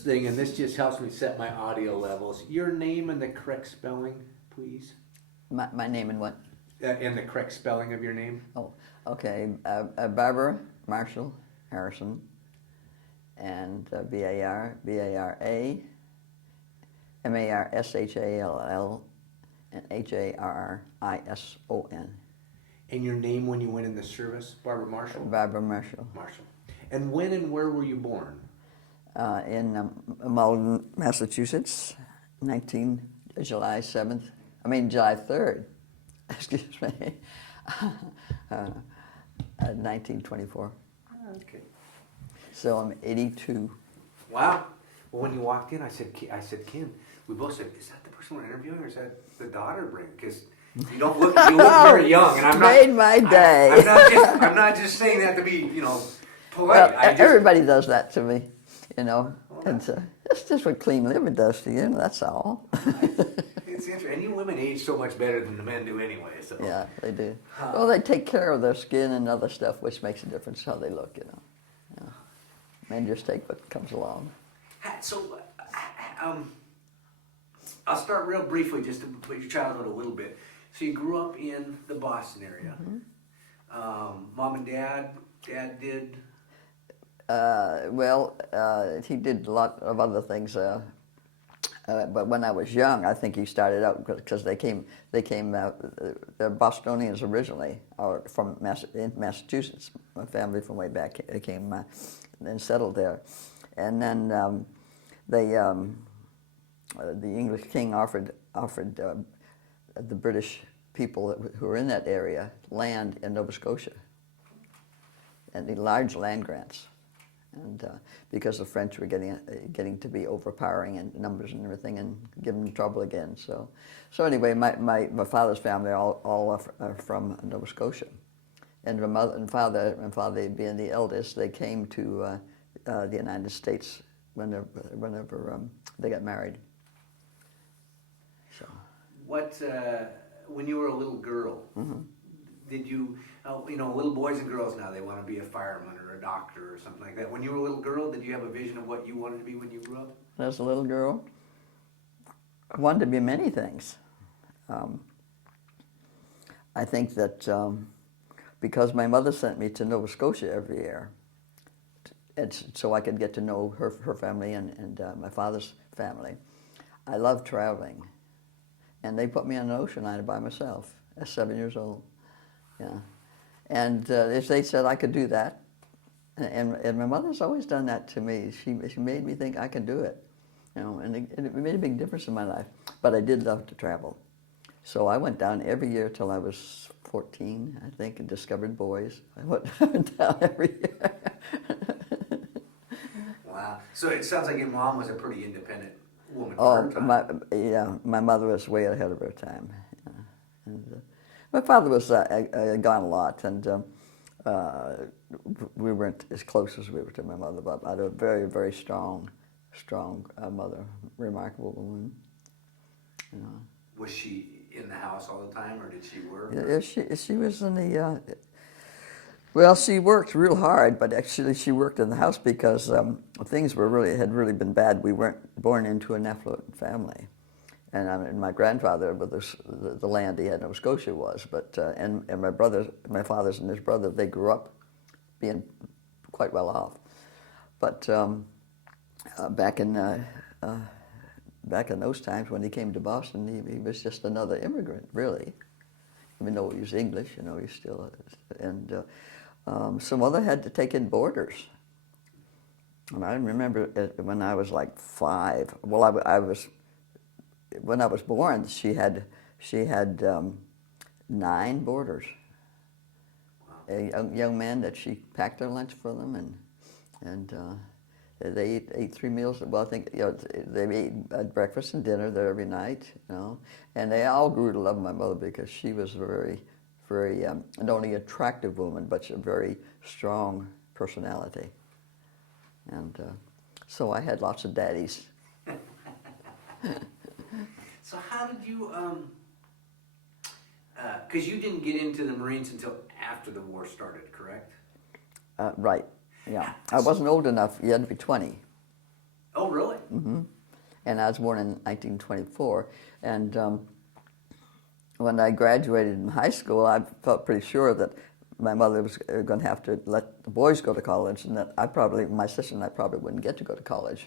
thing, and this just helps me set my audio levels. Your name and the correct spelling, please. My name and what? And the correct spelling of your name. Oh, okay. Barbara Marshall Harrison, and B-A-R-A, M-A-R-S-H-A-L-L, and H-A-R-R-I-S-O-N. And your name when you went in the service, Barbara Marshall? Barbara Marshall. Marshall. And when and where were you born? In Malden, Massachusetts, July 3rd, excuse me, 1924. Okay. So I'm 82. Wow. Well, when you walked in, I said, Kim, we both said, is that the person we're interviewing, or is that the daughter bring? Because you look very young, and I'm not. Made my day. I'm not just saying that to be, polite. Well, everybody does that to me, and it's just what clean living does to you. That's all. It's interesting, and you women age so much better than the men do anyway. So. Yeah, they do. Well, they take care of their skin and other stuff, which makes a difference how they look. Yeah. Men just take what comes along. So, I'll start real briefly just to put your childhood a little bit. So you grew up in the Boston area. Mm-hmm. Mom and dad did? He did a lot of other things. But when I was young, I think he started out because they came. They're Bostonians originally, or from Massachusetts. My family from way back came and settled there, and then the English king offered the British people who were in that area land in Nova Scotia, and the large land grants. And because the French were getting to be overpowering in numbers and everything, and giving them trouble again. So anyway, my father's family all are from Nova Scotia, and my mother and father being the eldest, they came to the United States whenever they got married. So. What when you were a little girl? Mm-hmm. Did you? Little boys and girls now, they want to be a fireman or a doctor or something like that. When you were a little girl, did you have a vision of what you wanted to be when you grew up? As a little girl, I wanted to be many things. I think that because my mother sent me to Nova Scotia every year, so I could get to know her family and my father's family, I loved traveling. And they put me on an ocean liner by myself at 7 years old. Yeah. And if they said I could do that, and my mother's always done that to me. She made me think I could do it, and it made a big difference in my life. But I did love to travel, so I went down every year till I was 14, I think, and discovered boys. I went down every year. Wow! So it sounds like your mom was a pretty independent woman. My mother was way ahead of her time. Yeah. And, my father was gone a lot, and we weren't as close as we were to my mother, but I had a very, very strong mother, remarkable woman. Was she in the house all the time, or did she work? Yeah, she was in the. She worked real hard, but actually she worked in the house because things had really been bad. We weren't born into an affluent family. And my grandfather, with the land he had in Nova Scotia was, but and my father's and his brother, they grew up being quite well off. But back in those times when he came to Boston, he was just another immigrant, really. Even though he was English, he still is. And so mother had to take in boarders. And I remember when I was like 5. Well, I was. When I was born, she had 9 boarders. Wow. A young man that she packed their lunch for them, and they ate 3 meals. Well, I think they ate breakfast and dinner there every night, and they all grew to love my mother because she was a very, very not only attractive woman, but a very strong personality. And so I had lots of daddies. So how did you, because you didn't get into the Marines until after the war started, correct? Right, yeah. I wasn't old enough yet to be 20. Oh, really? and I was born in 1924. And when I graduated in high school, I felt pretty sure that my mother was going to have to let the boys go to college, and that my sister and I probably wouldn't get to go to college.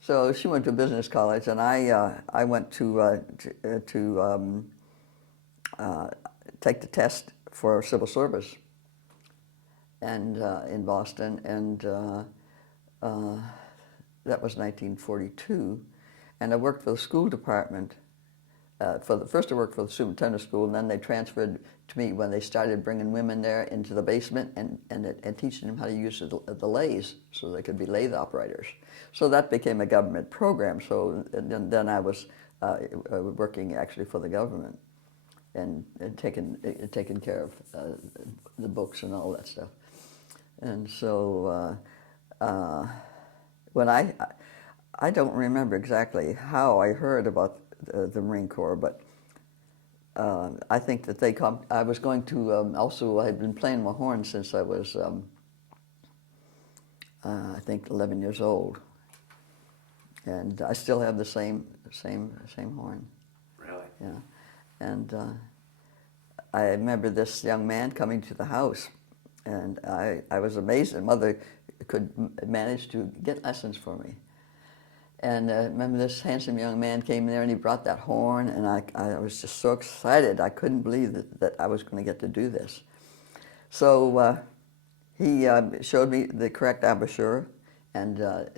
So she went to business college, and I went to take the test for civil service, and in Boston, and that was 1942, and I worked for the school department. First I worked for the superintendent school, and then they transferred to me when they started bringing women there into the basement and teaching them how to use the lathes so they could be lathe operators. So that became a government program. So then I was working actually for the government and taking care of the books and all that stuff. And so when I don't remember exactly how I heard about the Marine Corps, but I think that I was going to, also I had been playing my horn since I was, I think 11 years old. And I still have the same horn. Really? Yeah. And I remember this young man coming to the house, and I was amazed that Mother could manage to get lessons for me. And I remember this handsome young man came there, and he brought that horn, and I was just so excited. I couldn't believe that I was going to get to do this. So he showed me the correct embouchure and the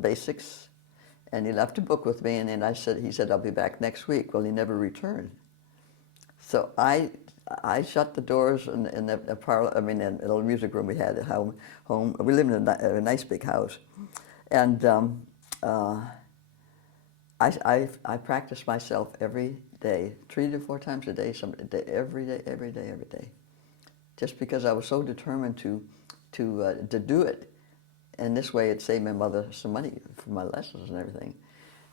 basics, and he left a book with me, and then he said, I'll be back next week. Well, he never returned. So I shut the doors in the parlor, in the little music room we had at home. We lived in a nice big house. And I practiced myself every day, 3 to 4 times a day, every day. Just because I was so determined to do it. And this way it saved my mother some money for my lessons and everything.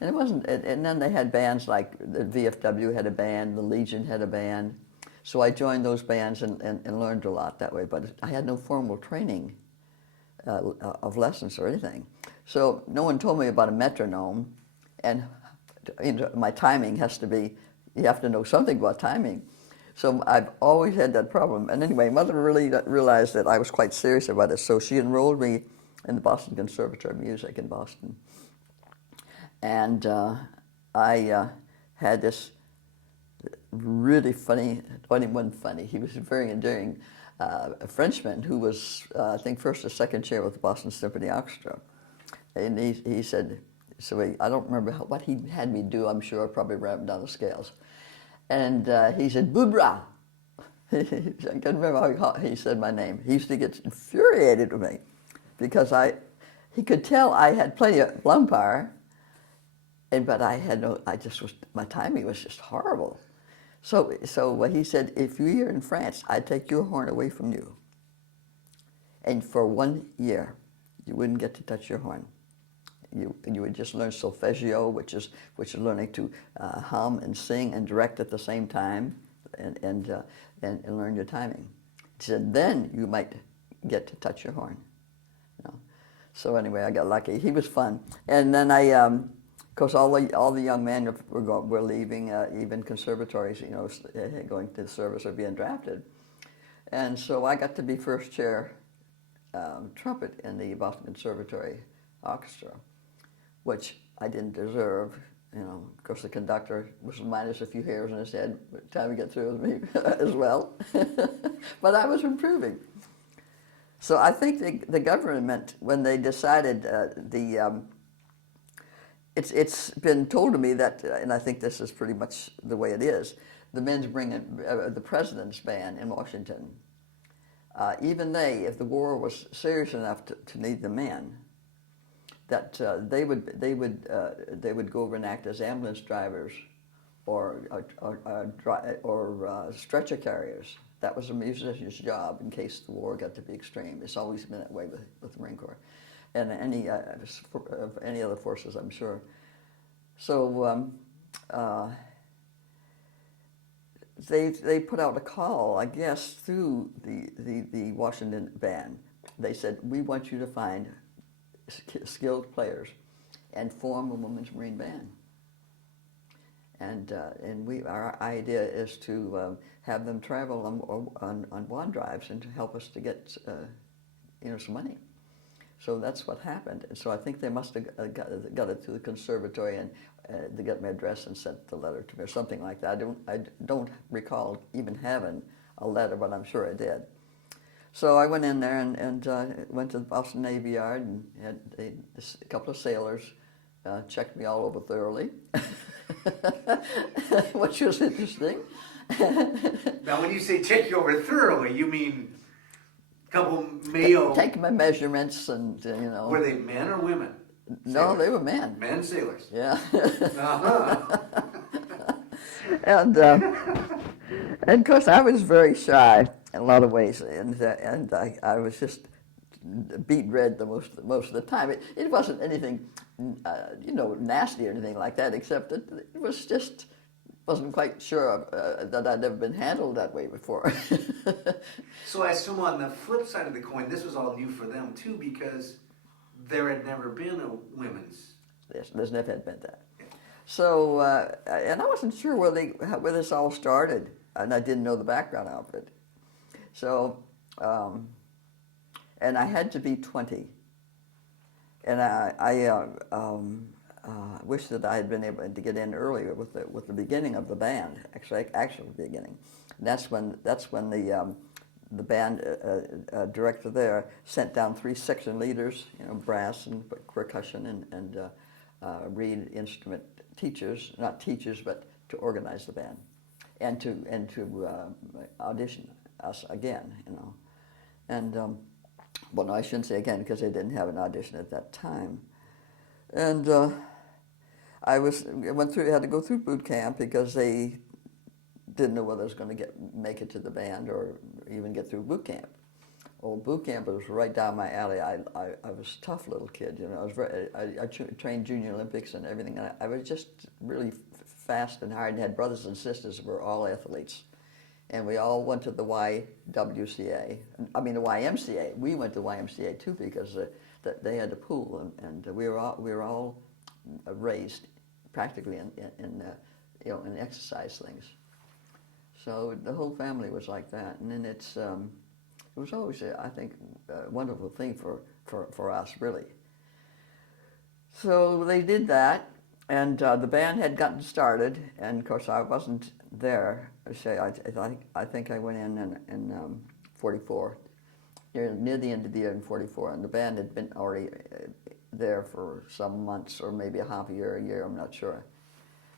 And it wasn't, and then they had bands like the VFW had a band, the Legion had a band. So I joined those bands and learned a lot that way, but I had no formal training of lessons or anything. So no one told me about a metronome, and my timing has to be, you have to know something about timing. So I've always had that problem. And anyway, Mother really realized that I was quite serious about it, so she enrolled me in the Boston Conservatory of Music in Boston. And I had this really funny, well, he wasn't funny, he was very endearing, a Frenchman who was, I think, first or second chair with the Boston Symphony Orchestra. And he said, I don't remember what he had me do, I'm sure I probably ran down the scales. And he said, Boubra. I can't remember how he said my name. He used to get infuriated with me because he could tell I had plenty of lung power, but my timing was just horrible. So he said, if you were in France, I'd take your horn away from you. And for 1 year, you wouldn't get to touch your horn. You would just learn solfeggio, which is learning to hum and sing and direct at the same time, and learn your timing. He said, then you might get to touch your horn. So anyway, I got lucky. He was fun. And then of course, all the young men were leaving, even conservatories, going to service or being drafted. And so I got to be first chair trumpet in the Boston Conservatory Orchestra, which I didn't deserve. Of course, the conductor was minus a few hairs on his head by the time he got through with me as well. But I was improving. So I think the government, when they decided it's been told to me that, and I think this is pretty much the way it is, the men's bring in the president's band in Washington. Even if the war was serious enough to need the men, that they would go over and act as ambulance drivers or stretcher carriers. That was a musician's job in case the war got to be extreme. It's always been that way with the Marine Corps, and any other forces, I'm sure. So they put out a call, I guess, through the Washington band. They said, we want you to find skilled players, and form a women's Marine band. And our idea is to have them travel on bond drives and to help us to get some money. So that's what happened. And so I think they must have got it to the conservatory, and they got my address and sent the letter to me or something like that. I don't recall even having a letter, but I'm sure I did. So I went in there and went to the Boston Navy Yard and had a couple of sailors checked me all over thoroughly, which was interesting. Now, when you say check you over thoroughly, you mean a couple male... Take my measurements and, Were they men or women? No, Sailors? they were men. Men sailors? Yeah. Uh-huh. And of course, I was very shy in a lot of ways, and I was just beat red the most of the time. It wasn't anything, nasty or anything like that, except that it was just wasn't quite sure that I'd ever been handled that way before. So I assume on the flip side of the coin, this was all new for them too, because there had never been a women's. Yes, there's never had been that. So, and I wasn't sure where this all started, and I didn't know the background of it. So, and I had to be 20, and I wish that I had been able to get in earlier with the beginning of the band, actual beginning. And that's when the band director there sent down 3 section leaders, brass and percussion and reed instrument teachers, not teachers, but to organize the band, and to audition us again, and well, no, I shouldn't say again because they didn't have an audition at that time, and I had to go through boot camp because they didn't know whether I was going to make it to the band or even get through boot camp. Well, boot camp was right down my alley. I was a tough little kid, I trained Junior Olympics and everything. And I was just really fast and hard, and had brothers and sisters who were all athletes. And we all went to the YWCA. I mean the YMCA. We went to YMCA too because they had a pool, and we were all raised practically in exercise things. So the whole family was like that, and then it was always, I think, a wonderful thing for us, really. So they did that, and the band had gotten started, and of course I wasn't there. I think I went in 44, near the end of the year in 44, and the band had been already there for some months, or maybe a half a year, I'm not sure.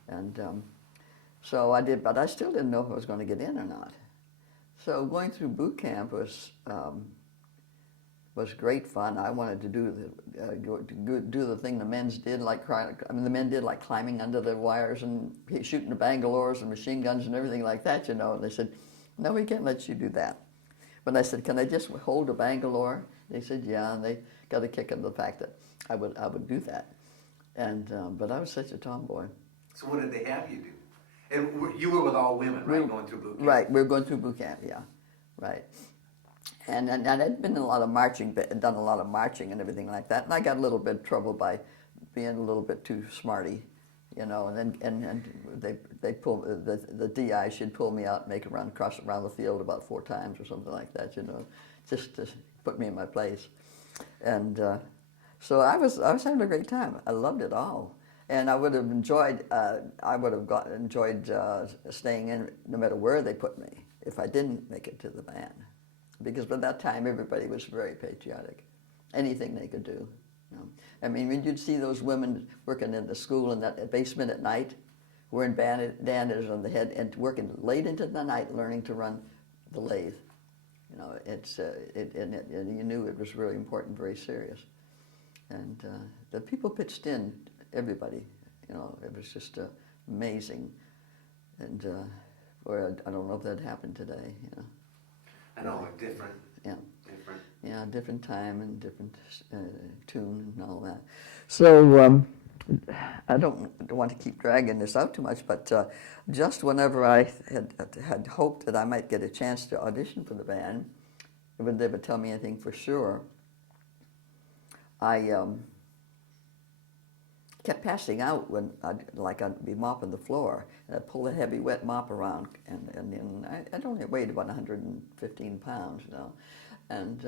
And so I did, but I still didn't know if I was going to get in or not. So going through boot camp was great fun. I wanted to do the thing the men did, the men did like climbing under the wires and shooting the Bangalores and machine guns and everything like that, And they said, no, we can't let you do that. But I said, can I just hold a Bangalore? They said, yeah, and they got a kick out of the fact that I would do that. And but I was such a tomboy. So what did they have you do? And you were with all women, right, going through boot camp? Right, we were going through boot camp, yeah, right. And I'd been in a lot of marching, done a lot of marching and everything like that, and I got a little bit of trouble by being a little bit too smarty, and they pull the DI should pull me out and make a run across around the field about 4 times or something like that, just to put me in my place. And so I was having a great time. I loved it all. And I would have enjoyed, staying in no matter where they put me if I didn't make it to the band, because by that time everybody was very patriotic, anything they could do. I mean, when you'd see those women working in the school in that basement at night, wearing bandages on the head and working late into the night, learning to run the lathe. And you knew it was really important, very serious, and the people pitched in. Everybody, it was just amazing, and I don't know if that happened today. I know, different. Yeah. Different. Yeah, different time and different tune and all that. So I don't want to keep dragging this out too much, but just whenever I had hoped that I might get a chance to audition for the band, when they would tell me anything for sure, I kept passing out when I'd be mopping the floor, and I'd pull a heavy wet mop around, and I'd only weighed about 115 pounds, you know, and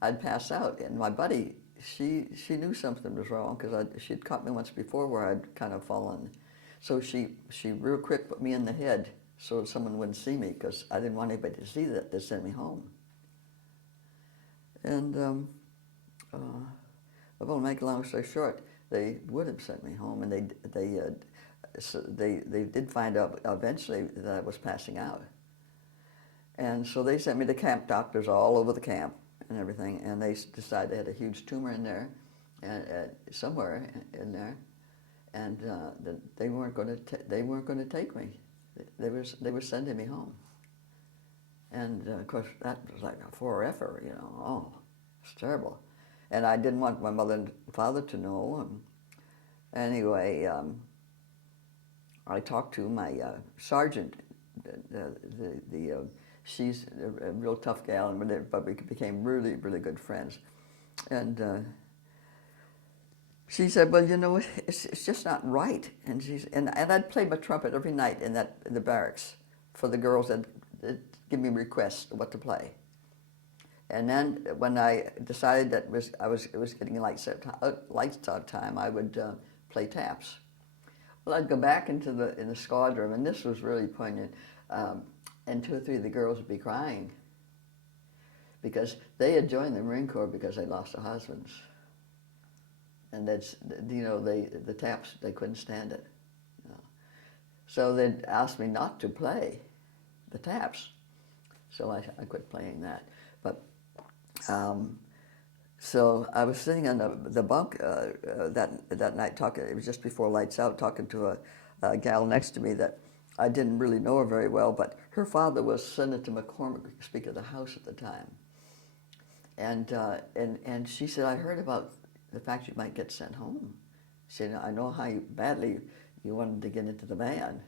I'd pass out, and my buddy, she knew something was wrong because she'd caught me once before where I'd kind of fallen, so she real quick put me in the head so someone wouldn't see me because I didn't want anybody to see that. They sent me home, and well, to make a long story short, they would have sent me home, and they did find out eventually that I was passing out, and so they sent me to camp doctors all over the camp and everything, and they decided they had a huge tumor in there, somewhere in there, and that they weren't going to take me. They were sending me home, and of course that was like a forever, you know. Oh, it's terrible. And I didn't want my mother and father to know. Anyway, I talked to my sergeant. She's a real tough gal, but we became really, really good friends. And she said, "Well, you know, it's just not right." And I'd play my trumpet every night in the barracks for the girls that give me requests what to play. And then when I decided that it was getting lights out time, I would play taps. Well, I'd go back in the squad room, and this was really poignant. And 2 or 3 of the girls would be crying because they had joined the Marine Corps because they lost their husbands, and that's, you know, the taps, they couldn't stand it. You know. So they'd ask me not to play the taps, so I quit playing that. But so I was sitting in the bunk that night talking. It was just before lights out, talking to a gal next to me that I didn't really know her very well, but her father was Senator McCormick, Speaker of the House at the time, and she said, "I heard about the fact you might get sent home." She said, "I know how badly you wanted to get into the band,"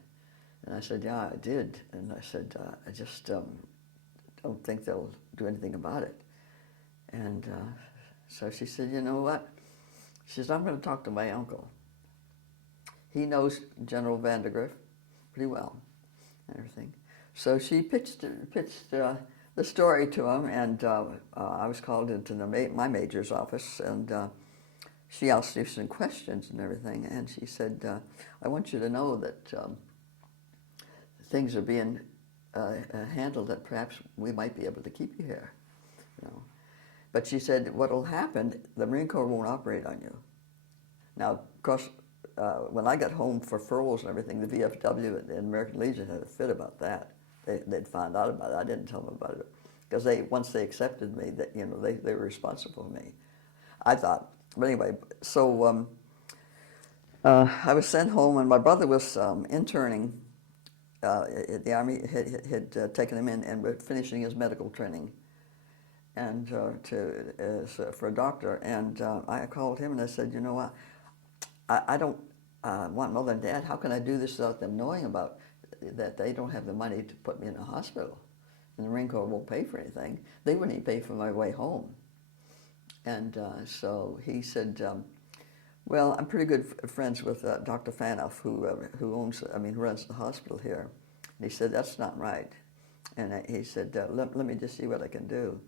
and I said, "Yeah, I did," and I said, "I just don't think they'll do anything about it." And so she said, "You know what?" She says, "I'm going to talk to my uncle. He knows General Vandergrift pretty well and everything." So she pitched the story to him, and I was called into my major's office, and she asked me some questions and everything, and she said, "I want you to know that things are being handled that perhaps we might be able to keep you here, you know. But," she said, "what will happen, the Marine Corps won't operate on you." Now, of course, when I got home for furloughs and everything, the VFW and the American Legion had a fit about that. They'd found out about it. I didn't tell them about it because once they accepted me, that, you know, they were responsible for me, I thought. But anyway, so I was sent home, and my brother was interning at the Army. Had taken him in and was finishing his medical training, and for a doctor. And I called him and I said, "You know what? I don't want Mother and Dad. How can I do this without them knowing about that they don't have the money to put me in a hospital? And the Marine Corps won't pay for anything. They wouldn't even pay for my way home." And so he said, "Well, I'm pretty good friends with Dr. Fanoff, who runs the hospital here." And he said, "That's not right." And he said, let me just see what I can do."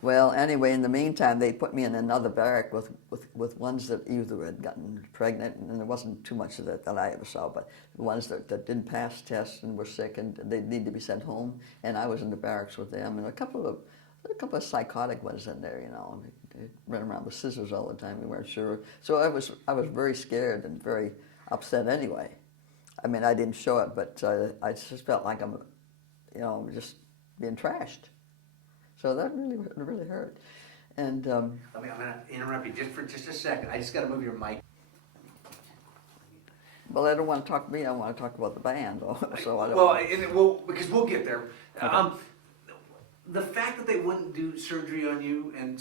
Well, anyway, in the meantime, they put me in another barrack with ones that either had gotten pregnant, and there wasn't too much of that I ever saw, but ones that didn't pass tests and were sick and they needed to be sent home. And I was in the barracks with them, and a couple of psychotic ones in there, you know. They ran around with scissors all the time. We weren't sure. So I was very scared and very upset anyway. I mean, I didn't show it, but I just felt like I'm, you know, just being trashed. So that really hurt. And I'm going to interrupt you just for just a second. I just got to move your mic. Well, I don't want to talk to me. I want to talk about the band. So I don't. Well, because we'll get there. Okay. The fact that they wouldn't do surgery on you and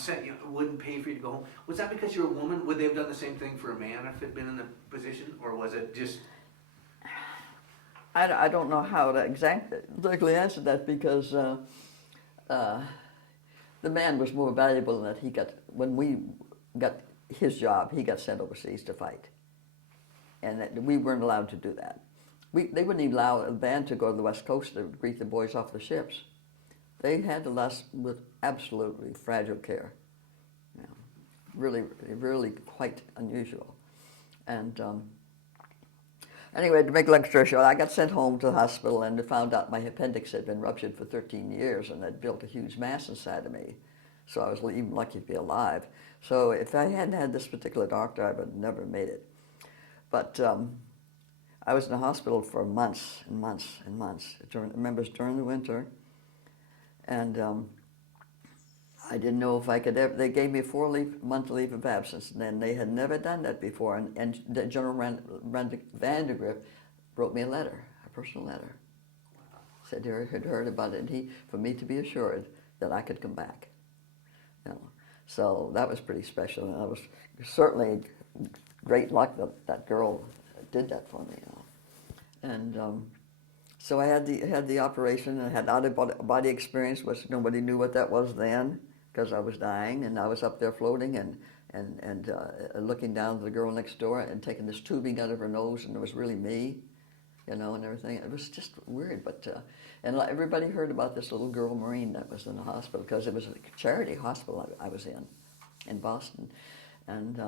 wouldn't pay for you to go home, was that because you're a woman? Would they have done the same thing for a man if they'd been in the position, or was it just? I don't know how to exactly answer that because the the man was more valuable in that he got, when we got his job, he got sent overseas to fight. And that we weren't allowed to do that. They wouldn't even allow a band to go to the West Coast to greet the boys off the ships. They handled us with absolutely fragile care. You know, really, really quite unusual. And anyway, to make a long story short, I got sent home to the hospital and found out my appendix had been ruptured for 13 years and had built a huge mass inside of me. So I was even lucky to be alive. So if I hadn't had this particular doctor, I would have never made it. But I was in the hospital for months and months and months. I remember it was during the winter, and I didn't know if I could ever. They gave me a 4-month leave of absence, and they had never done that before. And General Vandergrift wrote me a letter, a personal letter. Said he had heard about it, and for me to be assured that I could come back. You know, so that was pretty special, and that was certainly great luck that that girl did that for me. You know. And so I had the operation and had out-of-body experience, which nobody knew what that was then, because I was dying, and I was up there floating and looking down at the girl next door and taking this tubing out of her nose, and it was really me, you know, and everything. It was just weird, but and everybody heard about this little girl Marine that was in the hospital, because it was a charity hospital I was in Boston, and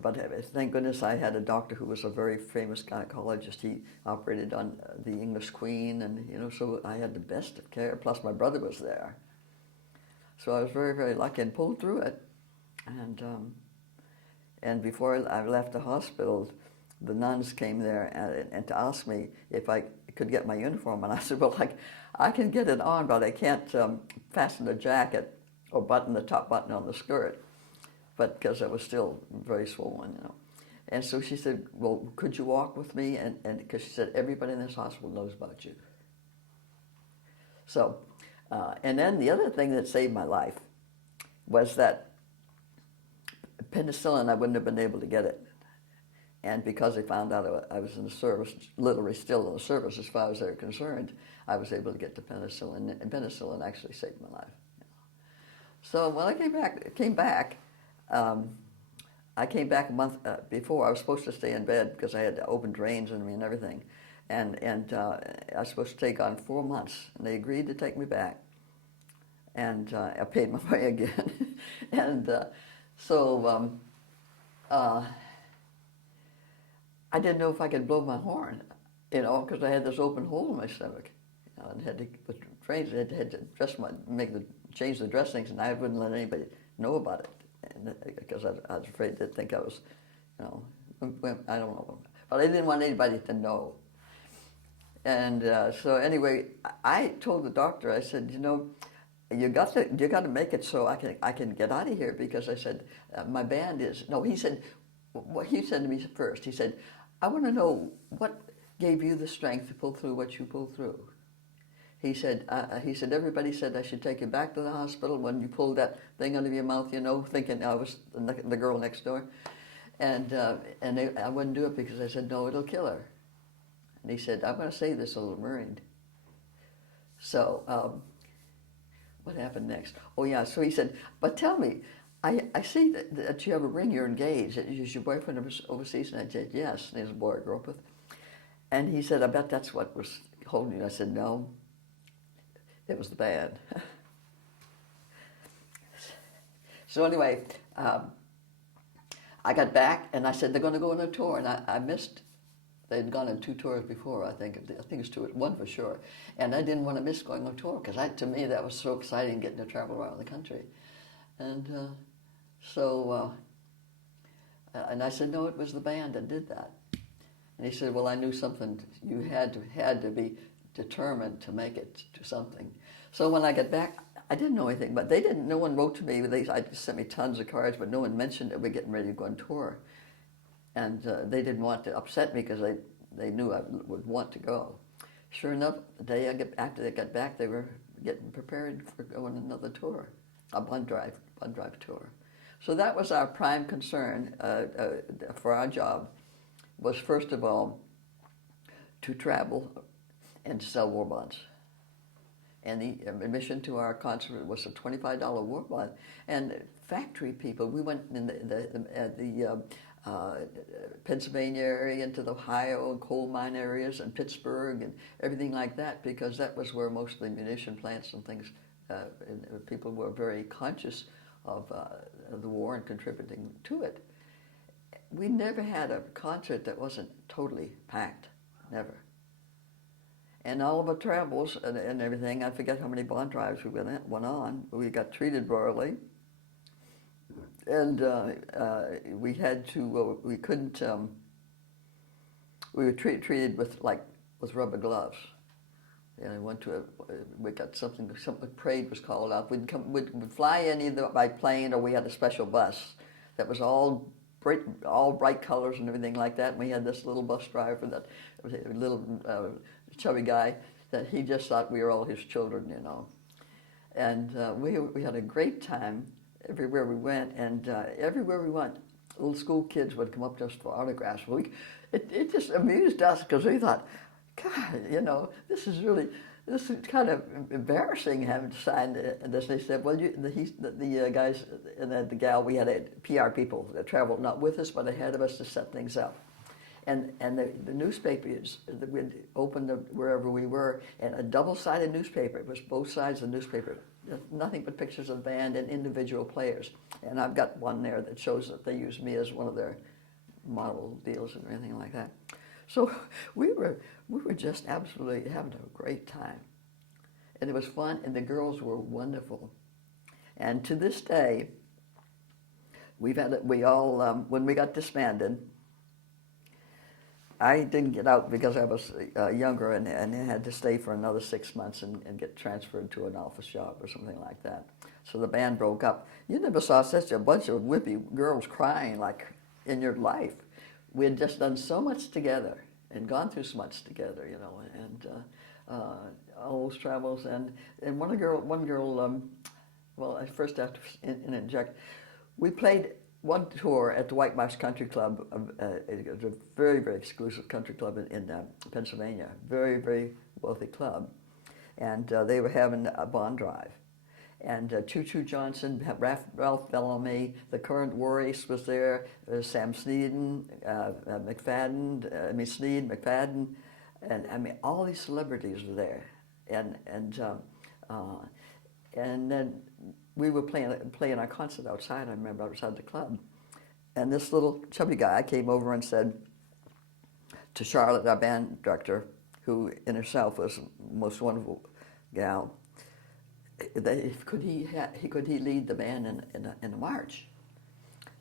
but thank goodness I had a doctor who was a very famous gynecologist. He operated on the English Queen, and you know, so I had the best of care. Plus my brother was there. So I was very, very lucky and pulled through it. And before I left the hospital, the nuns came there and to ask me if I could get my uniform. And I said, well, I can get it on, but I can't fasten the jacket or button the top button on the skirt, but because I was still very swollen, you know. And so she said, well, could you walk with me? And because she said, everybody in this hospital knows about you. So, and then the other thing that saved my life was that penicillin, I wouldn't have been able to get it. And because they found out I was in the service, literally still in the service as far as they were concerned, I was able to get the penicillin, and penicillin actually saved my life. So when I came back, I came back a month before. I was supposed to stay in bed because I had open drains in me and everything. And I was supposed to take on 4 months, and they agreed to take me back. And I paid my way again. And so I didn't know if I could blow my horn, you know, because I had this open hole in my stomach. You know, and had to, with trains, I had to dress change the dressings, and I wouldn't let anybody know about it, and because I was afraid they'd think I was, you know, I don't know, but I didn't want anybody to know. And so anyway, I told the doctor, I said, you know, you got to make it so I can get out of here, because I said my band is no. He said, what he said to me first. He said, I want to know what gave you the strength to pull through what you pulled through. He said everybody said I should take you back to the hospital when you pulled that thing out of your mouth, you know, thinking I was the girl next door, and I wouldn't do it because I said no, it'll kill her. And he said, I'm going to say this, little Marine. So what happened next? Oh yeah, so he said, but tell me, I see that you have a ring, you're engaged. Is your boyfriend overseas? And I said, yes. And he's a boy I grew up with. And he said, I bet that's what was holding you. I said, no, it was the band. So anyway, I got back, and I said, they're going to go on a tour. And I missed. They'd gone on 2 tours before, I think. I think it's 2, 1 for sure. And I didn't want to miss going on tour, because to me that was so exciting, getting to travel around the country. And and I said, no, it was the band that did that. And he said, well, I knew something. You had to be determined to make it to something. So when I got back, I didn't know anything, but no one wrote to me. They sent me tons of cards, but no one mentioned that we're getting ready to go on tour. And they didn't want to upset me, because they knew I would want to go. Sure enough, the day after they got back, they were getting prepared for going on another tour, a blood drive tour. So that was our prime concern for our job, was first of all to travel and sell war bonds. And the admission to our concert was a $25 war bond. And factory people, we went in the Pennsylvania area into the Ohio and coal mine areas and Pittsburgh and everything like that, because that was where most of the munition plants and things, and people were very conscious of the war and contributing to it. We never had a concert that wasn't totally packed, never. And all of our travels and everything, I forget how many bond drives we went on. We got treated royally. And we had to, we couldn't, we were treated with rubber gloves. And we got something parade was called out. We'd fly in either by plane or we had a special bus that was all bright colors and everything like that. And we had this little bus driver that was a little chubby guy that he just thought we were all his children, you know. And we had a great time everywhere we went, and everywhere we went, little school kids would come up to us for autographs. It just amused us because we thought, God, you know, this is kind of embarrassing having to sign this. They said, well, the guys and the gal, we had PR people that traveled not with us but ahead of us to set things up. And the newspapers, we'd open wherever we were, and a double-sided newspaper. It was both sides of the newspaper. Nothing but pictures of the band and individual players. And I've got one there that shows that they used me as one of their model deals and everything like that. So we were just absolutely having a great time. And it was fun, and the girls were wonderful. And to this day, we all, when we got disbanded, I didn't get out because I was younger and had to stay for another 6 months and get transferred to an office job or something like that. So the band broke up. You never saw such a bunch of wimpy girls crying like in your life. We had just done so much together and gone through so much together, you know, and all those travels. And one girl, well, I first have to interject. We played one tour at the White Mouse Country Club, a very, very exclusive country club in Pennsylvania, very, very wealthy club. And they were having a bond drive. And Choo Choo Johnson, Ralph Bellamy, the current War Ace was there, Sam Sneeden, Sneed, McFadden, and I mean, all these celebrities were there. And then we were playing our concert outside, I remember, outside the club. And this little chubby guy came over and said to Charlotte, our band director, who in herself was the most wonderful gal, could he lead the band in a march?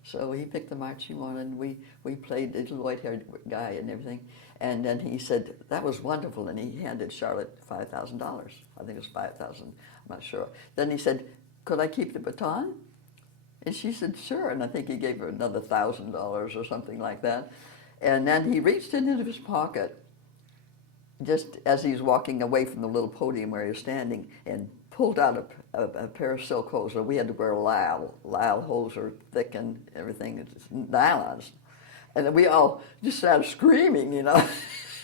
So he picked the march he wanted, and we played the little white-haired guy and everything. And then he said, that was wonderful, and he handed Charlotte $5,000. I think it was $5,000, I'm not sure. Then he said, could I keep the baton? And she said, sure, and I think he gave her another $1,000 or something like that. And then he reached into his pocket, just as he was walking away from the little podium where he was standing, and pulled out a pair of silk hose. So we had to wear lisle hose are thick and everything, it's nylons. And then we all just started screaming, you know.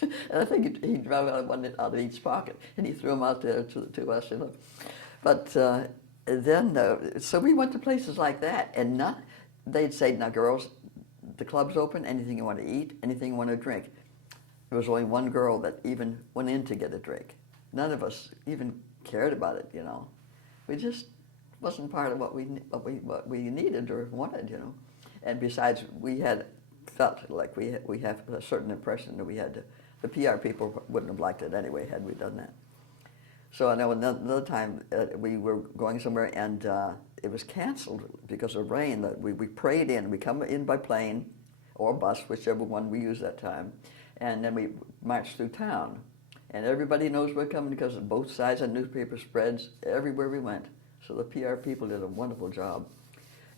And I think he drove out one out of each pocket, and he threw them out there to us, you know. But then, so we went to places like that, and they'd say, now girls, the club's open, anything you want to eat, anything you want to drink. There was only one girl that even went in to get a drink. None of us even cared about it, you know. We just wasn't part of what we needed or wanted, you know. And besides, we had felt like we have a certain impression that we had to. The PR people wouldn't have liked it anyway had we done that. So I know another time we were going somewhere and it was canceled because of rain. That we prayed in. We come in by plane or bus, whichever one we used that time, and then we marched through town. And everybody knows we're coming because of both sides of newspaper spreads everywhere we went. So the PR people did a wonderful job.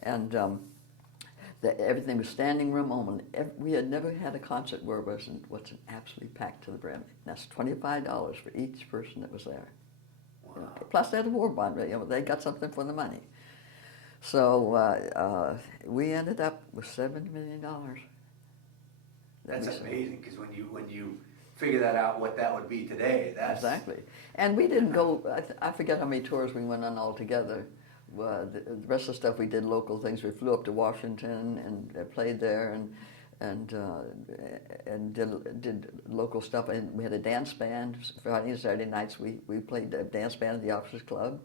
And everything was standing room only. We had never had a concert where it wasn't absolutely packed to the brim. And that's $25 for each person that was there. Wow. You know, plus they had a war bond, you know, they got something for the money. So we ended up with $7 million. That's amazing, because when you figure that out, what that would be today. That's Exactly. And we didn't go, I forget how many tours we went on all together. The rest of the stuff we did local things. We flew up to Washington and played there and did local stuff. And we had a dance band. Friday and Saturday nights we played a dance band at the Officers Club,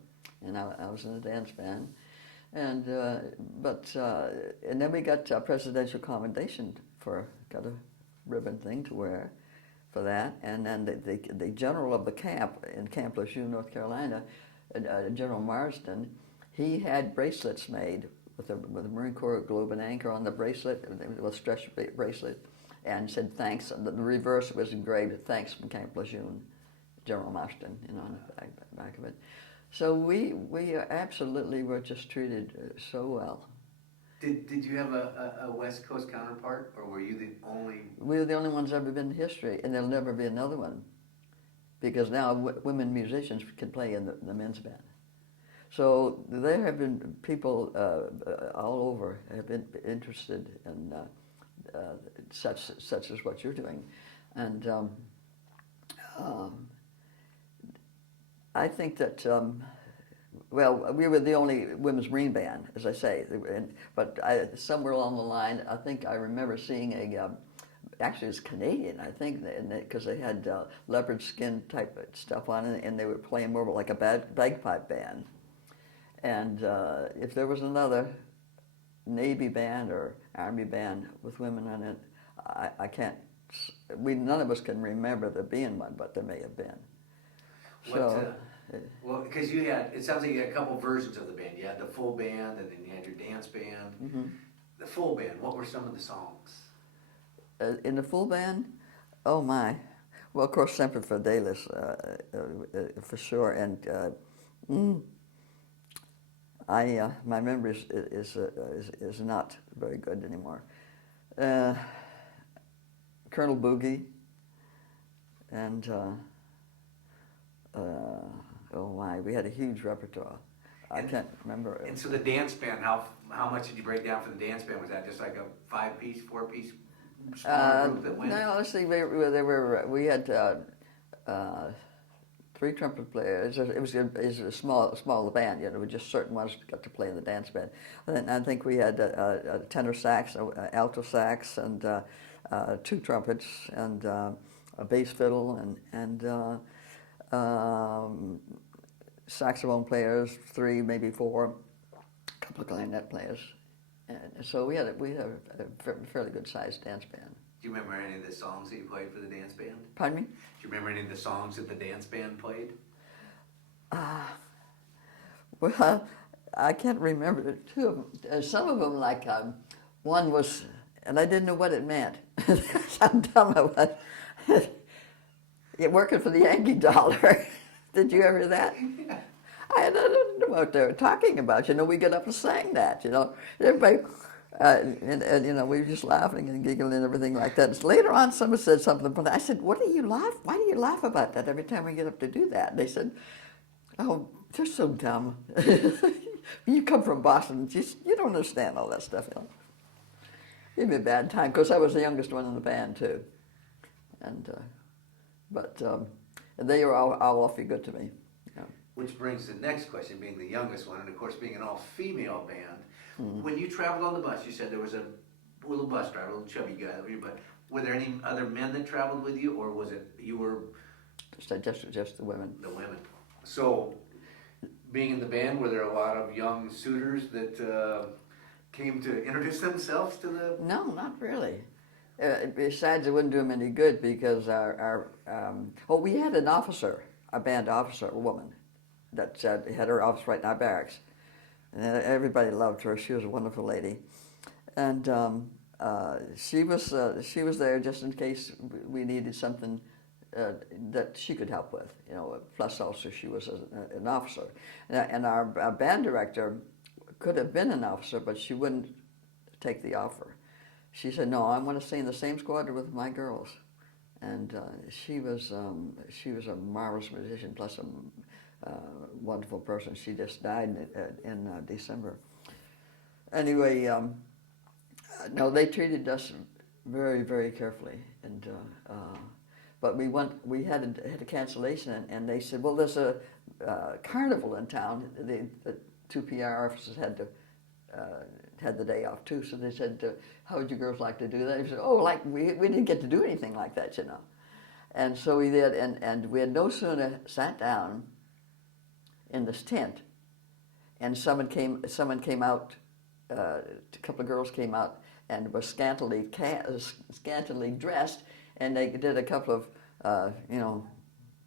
and I was in the dance band. And and then we got a presidential commendation got a ribbon thing to wear for that. And then the general of the camp in Camp Lejeune, North Carolina, General Marsden, he had bracelets made with a Marine Corps globe and anchor on the bracelet, with a stretch bracelet, and said thanks. The reverse was engraved, thanks from Camp Lejeune, General Marsden, on the back of it. So we absolutely were just treated so well. Did you have a West Coast counterpart, or were you the only? We were the only ones ever been in history, and there'll never be another one, because now women musicians can play in the men's band. So there have been people all over have been interested in such as what you're doing, and I think that well, we were the only women's Marine band, as I say, but somewhere along the line, I think I remember seeing actually it was Canadian, I think, because they had leopard skin type stuff on it, and they were playing more like a bagpipe band. And if there was another Navy band or Army band with women on it, I can't, none of us can remember there being one, but there may have been. Well, because it sounds like you had a couple versions of the band. You had the full band, and then you had your dance band. Mm-hmm. The full band, what were some of the songs? In the full band? Oh my. Well, of course, Semper Fidelis, for sure. And my memory is not very good anymore. Colonel Boogie, and oh my, we had a huge repertoire. I can't remember. And so the dance band, how much did you break down for the dance band? Was that just like a 5-piece, 4-piece smaller group that went? No, honestly, we had 3 trumpet players. It was a small band, with just certain ones got to play in the dance band. And then I think we had a tenor sax, alto sax, and 2 trumpets, and a bass fiddle, and saxophone players, 3, maybe 4, a couple of clarinet players. And so we had a fairly good sized dance band. Do you remember any of the songs that you played for the dance band? Pardon me? Do you remember any of the songs that the dance band played? Well, I can't remember. 2 of them. Some of them, like one was, and I didn't know what it meant. How dumb I was. You're working for the Yankee dollar. Did you ever hear that? Yeah. I don't know what they were talking about. We got up and sang that. Everybody, and we were just laughing and giggling and everything like that. So later on, someone said something, but I said, "What do you laugh? Why do you laugh about that every time we get up to do that?" And they said, "Oh, they're so dumb. You come from Boston, you don't understand all that stuff." Gave me a bad time because I was the youngest one in the band too, and but they were all awfully good to me. Which brings the next question, being the youngest one, and of course being an all-female band. Mm-hmm. When you traveled on the bus, you said there was a little bus driver, a little chubby guy, but were there any other men that traveled with you, or was it you were... Just the women. The women. So, being in the band, were there a lot of young suitors that came to introduce themselves to the... No, not really. Besides, it wouldn't do them any good because we had an officer, a band officer, a woman, that had her office right in our barracks. And everybody loved her. She was a wonderful lady. And she was there just in case we needed something that she could help with, plus also she was an officer. And our band director could have been an officer, but she wouldn't take the offer. She said, "No, I want to stay in the same squadron with my girls." And she was a marvelous musician, plus a wonderful person. She just died in December. Anyway, no, they treated us very, very carefully, and but we had a cancellation, and they said, well, there's a carnival in town. The two PR officers had the day off too, so they said, how would you girls like to do that? They said, oh, like we didn't get to do anything like that, you know. And so we did, and we had no sooner sat down in this tent, and someone came out, a couple of girls came out and were scantily dressed, and they did a couple of,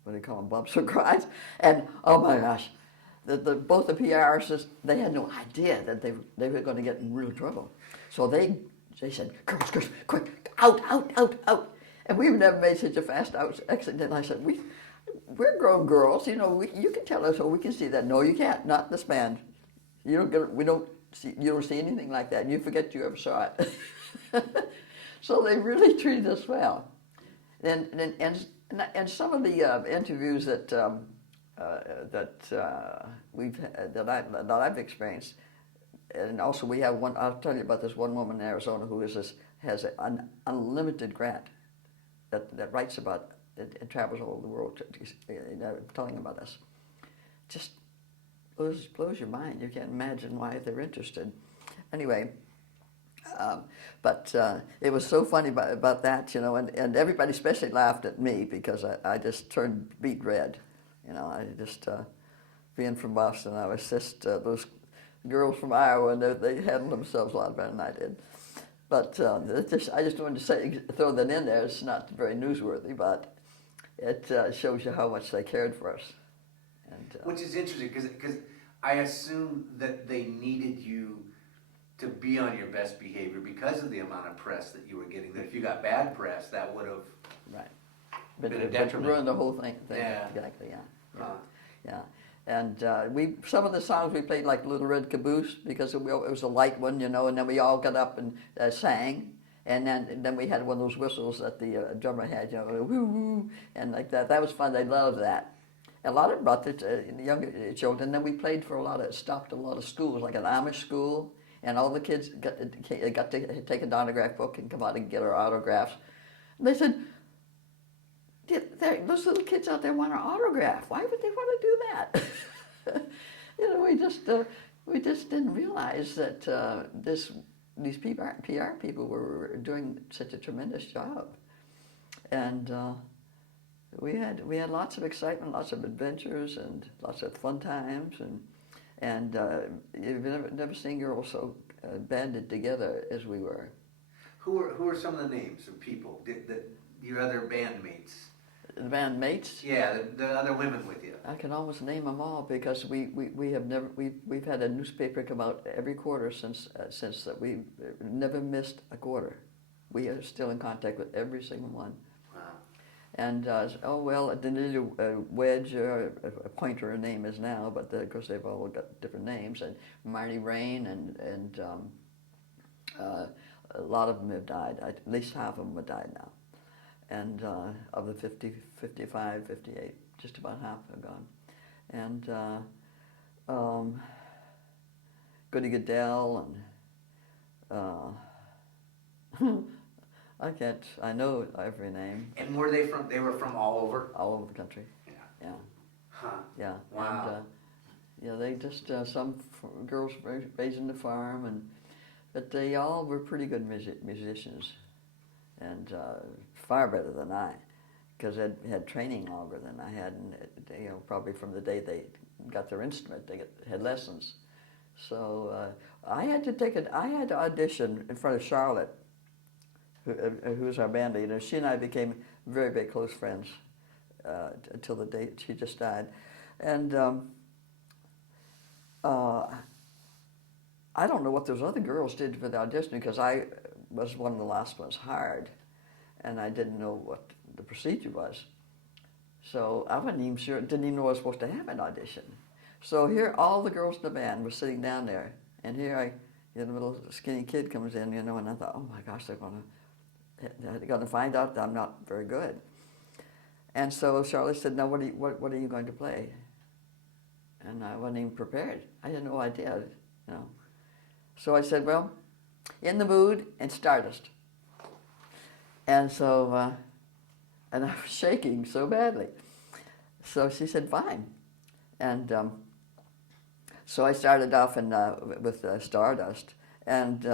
what do you call them, bumps or cries, and oh my gosh, both the PRs, they had no idea that they were going to get in real trouble. So they said, girls, quick, out. And we've never made such a fast exit. And I said, we're grown girls, you know, you can tell us, so we can see that. No, you can't, not this band. You don't see anything like that. You forget you ever saw it. So they really treated us well. And some of the interviews that I've experienced, and also we have one. I'll tell you about this one woman in Arizona who has an unlimited grant that writes about it, travels all over the world, telling about us. Just blows your mind. You can't imagine why they're interested. Anyway. But it was so funny about that, you know, and everybody especially laughed at me because I just turned beet red, you know. I just, being from Boston, I was just, those girls from Iowa, and they handled themselves a lot better than I did. But I just wanted to throw that in there. It's not very newsworthy, but it shows you how much they cared for us. And, which is interesting, because I assume that they needed you to be on your best behavior because of the amount of press that you were getting. That if you got bad press, that would have been a detriment. Ruined the whole thing. Yeah. Exactly, yeah. Yeah. And some of the songs we played, like Little Red Caboose, because it was a light one, you know, and then we all got up and sang. And then we had one of those whistles that the drummer had, you know, woo woo, and like that. That was fun. They loved that. A lot of brought the younger children. Then we stopped a lot of schools, like an Amish school. And all the kids got to take an autograph book and come out and get our autographs. And they said, those little kids out there want our autograph. Why would they want to do that? You know, we just didn't realize that these PR people were doing such a tremendous job. And we had lots of excitement, lots of adventures, and lots of fun times, and you've never seen girls so banded together as we were. Who are some of the names of people? Your other bandmates? The bandmates? Yeah, the other women with you. I can almost name them all because we've had a newspaper come out every quarter since that. We've never missed a quarter. We are still in contact with every single one. And the Wedge, a Pointer, her name is now, but of course they've all got different names. And Marty Rain and a lot of them have died. At least half of them have died now. And of the 50, 55, 58, just about half have gone. And Goody Goodell and I know every name. And were they from? They were from all over. All over the country. Yeah. Huh. Yeah. Wow. And, they just some girls raised in the farm, but they all were pretty good musicians, and far better than I, because they had training longer than I had, and probably from the day they got their instrument, they had lessons. So I had to audition in front of Charlotte, who was our band leader. She and I became very, very close friends until the day she just died. And I don't know what those other girls did for the audition, because I was one of the last ones hired, and I didn't know what the procedure was. So I wasn't even sure, didn't even know I was supposed to have an audition. So here, all the girls in the band were sitting down there, and here the little skinny kid comes in, and I thought, oh my gosh, they're going to find out that I'm not very good. And so Charlotte said, "Now, what are you going to play?" And I wasn't even prepared. I had no idea, So I said, "Well, In the Mood and Stardust." And so And I was shaking so badly. So she said, fine. And so I started off with Stardust, and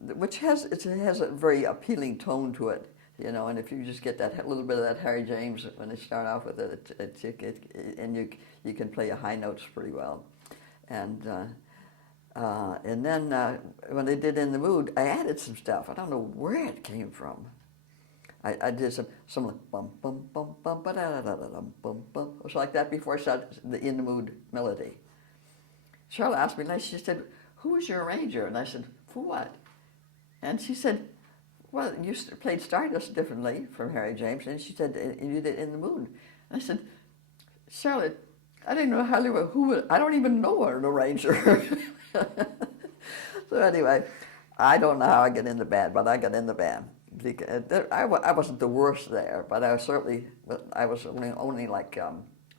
which has a very appealing tone to it, you know. And if you just get that little bit of that Harry James when they start off with it, and you can play your high notes pretty well. And then when they did In the Mood, I added some stuff. I don't know where it came from. I did some like bum bum bum bum ba da da da da bum bum. It was like that before I started the In the Mood melody. Charlotte asked me, she said, "Who was your arranger?" And I said, "For what?" And she said, "Well, you played Stardust differently from Harry James." And she said, "You did In the Mood." And I said, "Charlotte, I didn't know I don't even know an arranger." So anyway, I don't know how I got in the band, but I got in the band. I wasn't the worst there, but I was only like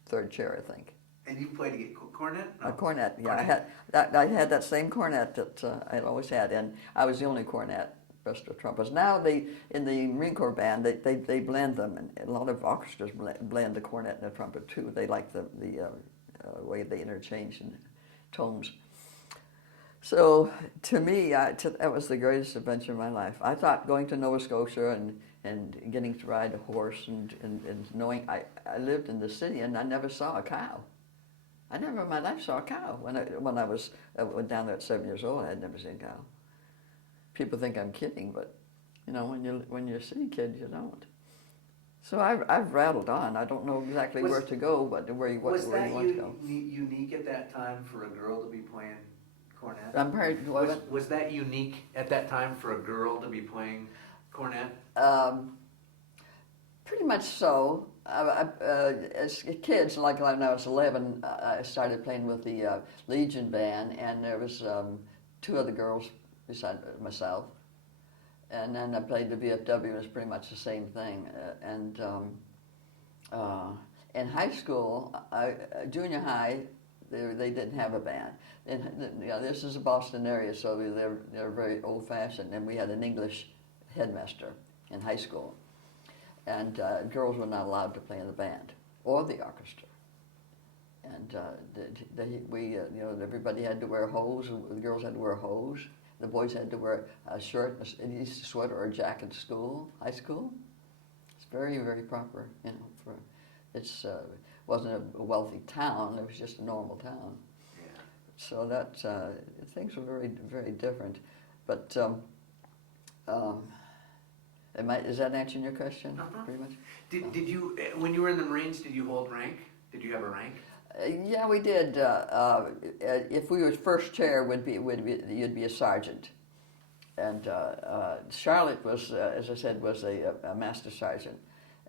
third chair, I think. And you played a cornet? No. A cornet, yeah. Cornet. I had that same cornet that I had always had, and I was the only cornet. Rest of trumpets. Now in the Marine Corps band, they blend them, and a lot of orchestras blend the cornet and the trumpet too. They like the way they interchange in tones. So to me, that was the greatest adventure of my life. I thought going to Nova Scotia and getting to ride a horse and knowing I lived in the city and I never saw a cow. I never in my life saw a cow. When I went down there at 7 years old, I had never seen a cow. People think I'm kidding, but you know, when you're a city kid, you don't. So I've rattled on. I don't know exactly where to go, but where you want to go. Was that unique at that time for a girl to be playing cornet? I'm very, was that unique at that time for a girl to be playing cornet? Pretty much so. As kids, like when I was 11, I started playing with the Legion band, and there was 2 other girls beside myself. And then I played the VFW, it was pretty much the same thing. In high school, junior high, they didn't have a band. And this is a Boston area, so they're very old-fashioned. And we had an English headmaster in high school, and girls were not allowed to play in the band or the orchestra. And everybody had to wear hose. The girls had to wear hose. The boys had to wear a shirt, an Easter sweater, or a jacket to high school. It's very, very proper, you know. Wasn't a wealthy town. It was just a normal town. Yeah. So that things were very, very different. But is that answering your question? Uh-huh. Pretty much. Did you, when you were in the Marines, did you hold rank? Did you have a rank? Yeah, we did. If we were first chair, you'd be a sergeant, and Charlotte was, as I said, was a master sergeant,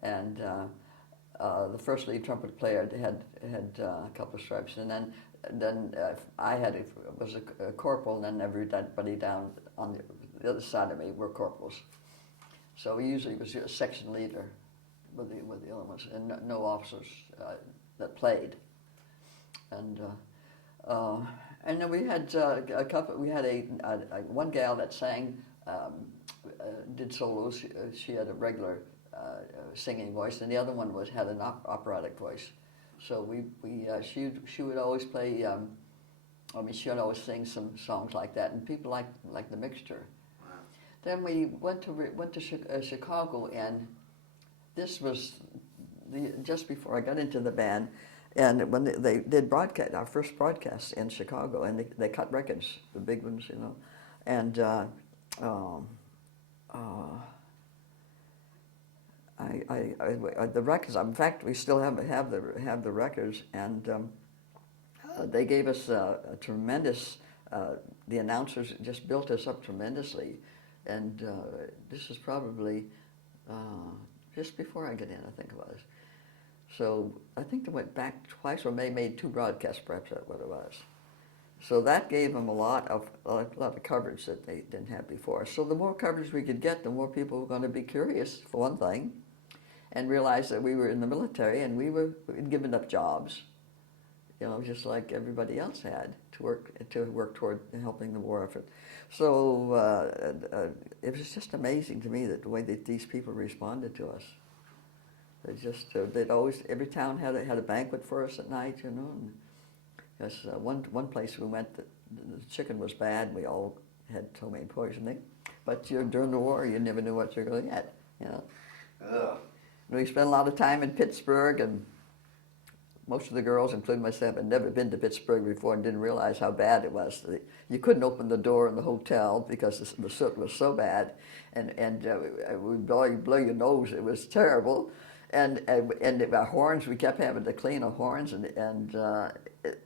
and the first lead trumpet player had a couple of stripes, and then I was a corporal, and then everybody down on the other side of me were corporals. So we usually was a section leader with the other ones, and no officers that played. And then we had a couple. We had one gal that sang, did solos. She had a regular singing voice, and the other one had an operatic voice. So she would always play. She would always sing some songs like that, and people liked the mixture. Wow. Then we went to Chicago, and this was just before I got into the band. And when they did broadcast, our first broadcast in Chicago, and they cut records, the big ones, you know, and the records. In fact, we still have the records, and they gave us a tremendous. The announcers just built us up tremendously, and this is probably just before I got in, I think it was. So I think they went back twice, or made 2 broadcasts, perhaps that's what it was. So that gave them a lot of coverage that they didn't have before. So the more coverage we could get, the more people were going to be curious, for one thing, and realize that we were in the military and we were giving up jobs, you know, just like everybody else had to work toward helping the war effort. So it was just amazing to me that the way that these people responded to us. They just they'd always every town had a banquet for us at night, you know. Because one place we went, the chicken was bad. We all had ptomaine poisoning. But during the war, you never knew what you're going to get, you know. Ugh. We spent a lot of time in Pittsburgh, and most of the girls, including myself, had never been to Pittsburgh before and didn't realize how bad it was. You couldn't open the door in the hotel because the soot was so bad, and it would blow your nose. It was terrible, and our horns, we kept having to clean our horns, and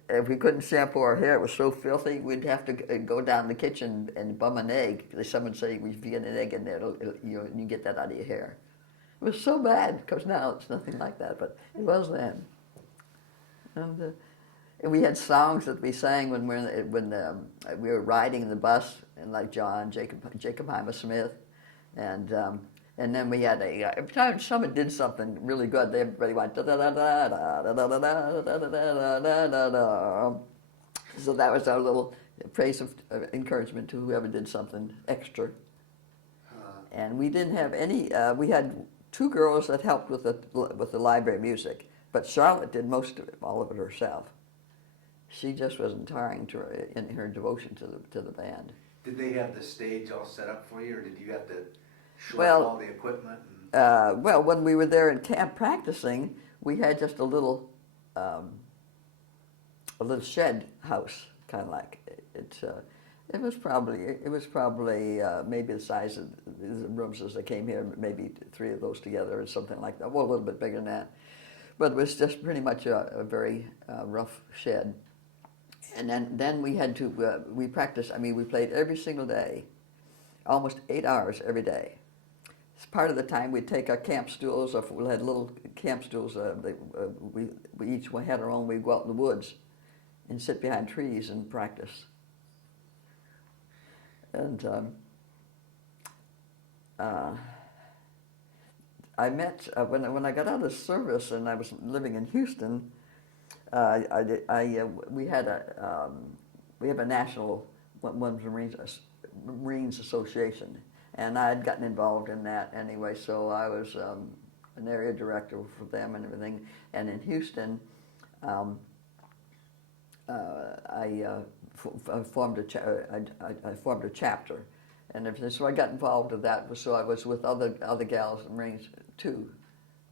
if we couldn't shampoo our hair, it was so filthy, we'd have to go down in the kitchen and bum an egg. Someone would say, if you get an egg in there, you get that out of your hair. It was so bad, because now it's nothing like that, but it was then. And we had songs that we sang when we were riding in the bus, and like Jacob Hyman Smith, and then we had every time someone did something really good, everybody went da da da da da da da da da da da da da. So that was our little praise of encouragement to whoever did something extra. And we didn't have any. We had 2 girls that helped with the library music. But Charlotte did most of it, all of it herself. She just was untiring in her devotion to the band. Did they have the stage all set up for you, or did you have to schlep Well, all the equipment? Well, when we were there in camp practicing, we had just a little shed house, kind of like it was probably maybe the size of the rooms as they came here, maybe 3 of those together or something like that. Well, a little bit bigger than that. But it was just pretty much a very rough shed. And then we had to, we practiced, we played every single day, almost 8 hours every day. As part of the time, we'd take our camp stools, or we had little camp stools, we each had our own, we'd go out in the woods and sit behind trees and practice. And I met when I got out of service and I was living in Houston. We have a national Marines Association, and I had gotten involved in that anyway. So I was an area director for them and everything. And in Houston, I formed a chapter. And everything. So I got involved with that. So I was with other gals and Marines too,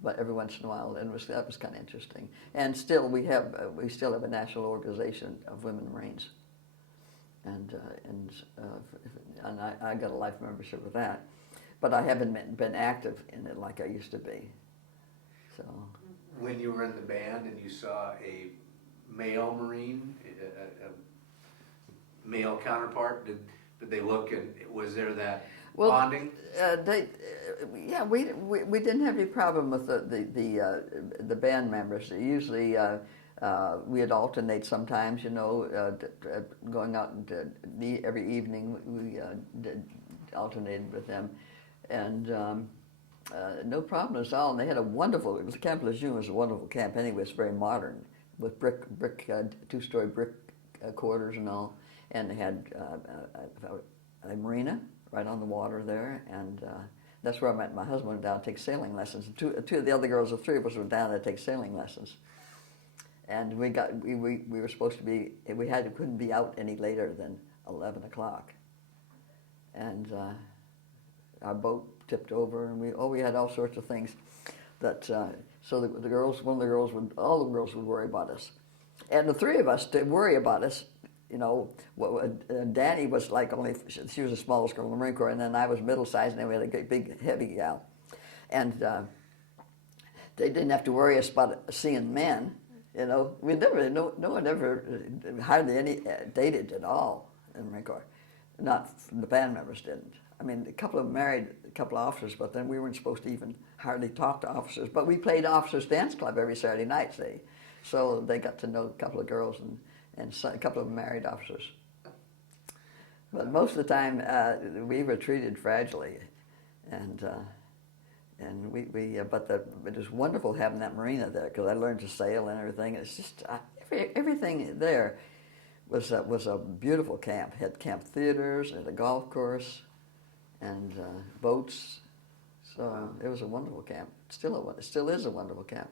but every once in a while, and that was kind of interesting. And still, we still have a national organization of women Marines, and I got a life membership with that, but I haven't been active in it like I used to be. So when you were in the band and you saw a male Marine, a male counterpart, did they look, and was there that bonding? We didn't have any problem with the band members. Usually we'd alternate sometimes, going out and every evening we alternated with them, and no problem at all. And they had a wonderful Camp Lejeune was a wonderful camp anyway. It's very modern with brick 2-story brick quarters and all. And they had a marina right on the water there, and that's where I met my husband. Went down to take sailing lessons. Two of the other girls, the 3 of us, were down there to take sailing lessons. And we were supposed to be, couldn't be out any later than 11 o'clock. And our boat tipped over, and we had all sorts of things that. So all the girls would worry about us, and the 3 of us did worry about us. Danny was like she was the smallest girl in the Marine Corps, and then I was middle-sized, and then we had a big, heavy gal. And they didn't have to worry us about seeing men, We never, no one ever, hardly any dated at all in the Marine Corps. Not the band members didn't. A couple of them married a couple of officers, but then we weren't supposed to even hardly talk to officers. But we played officers' dance club every Saturday night, see. So they got to know a couple of girls and a couple of married officers. But most of the time, we were treated fragilely, but it was wonderful having that marina there because I learned to sail and everything. It's just everything there was a beautiful camp. Had camp theaters, and a golf course, and boats. So it was a wonderful camp. Still is a wonderful camp.